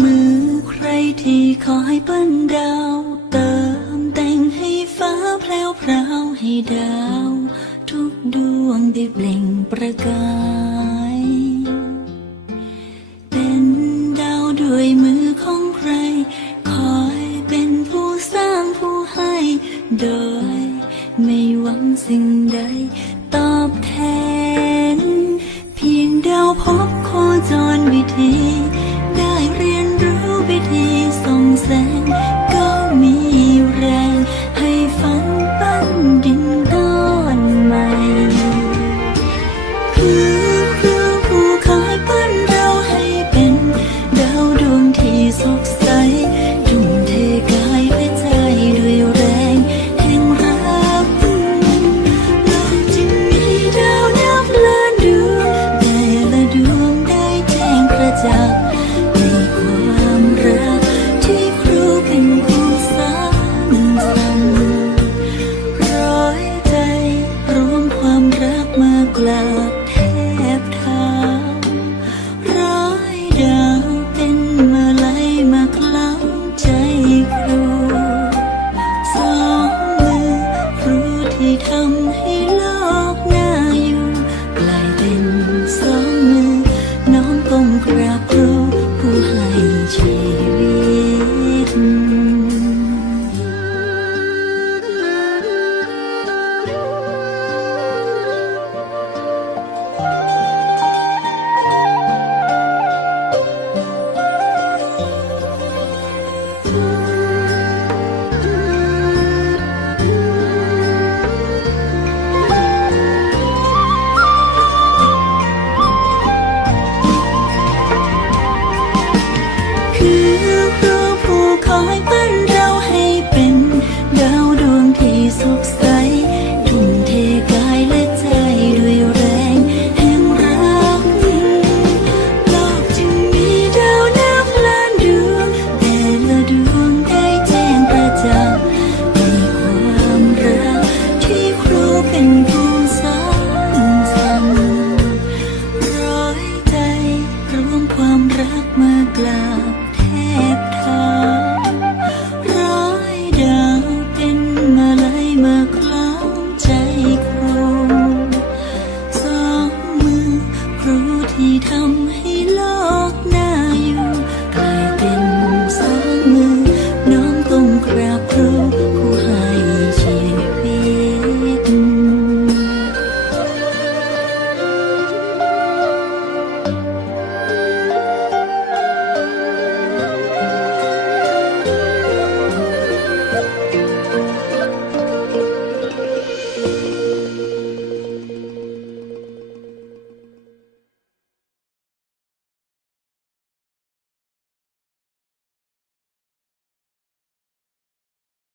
มือใครที่คอยปั้นดาว เติมแต่งให้ฟ้าแพลวพราวให้ดาว สิ่งใดตอบแทน เพียงดาวพบโคจรวิธี ได้เรียนรู้วิธีส่งแสง ก็มีแรง ให้ฝันปั้นดินก้อนใหม่คือคือผู้คอยปั้นเราให้เป็นดาวดวงที่สดใส 流淌。 กราบเทพเธอร้ายดาวเป็นมาลายมาค